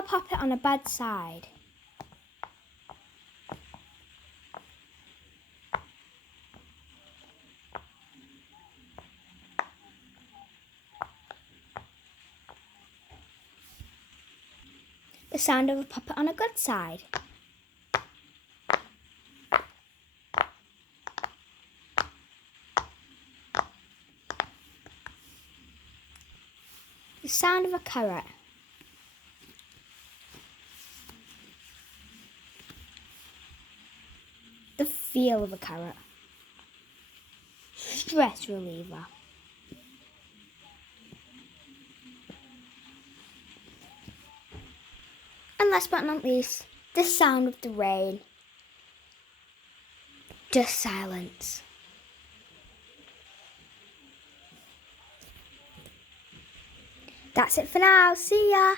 a puppet on a bad side. The sound of a puppet on a good side. The sound of a carrot. The feel of a carrot. Stress reliever. And last but not least, the sound of the rain. Just silence. That's it for now. See ya!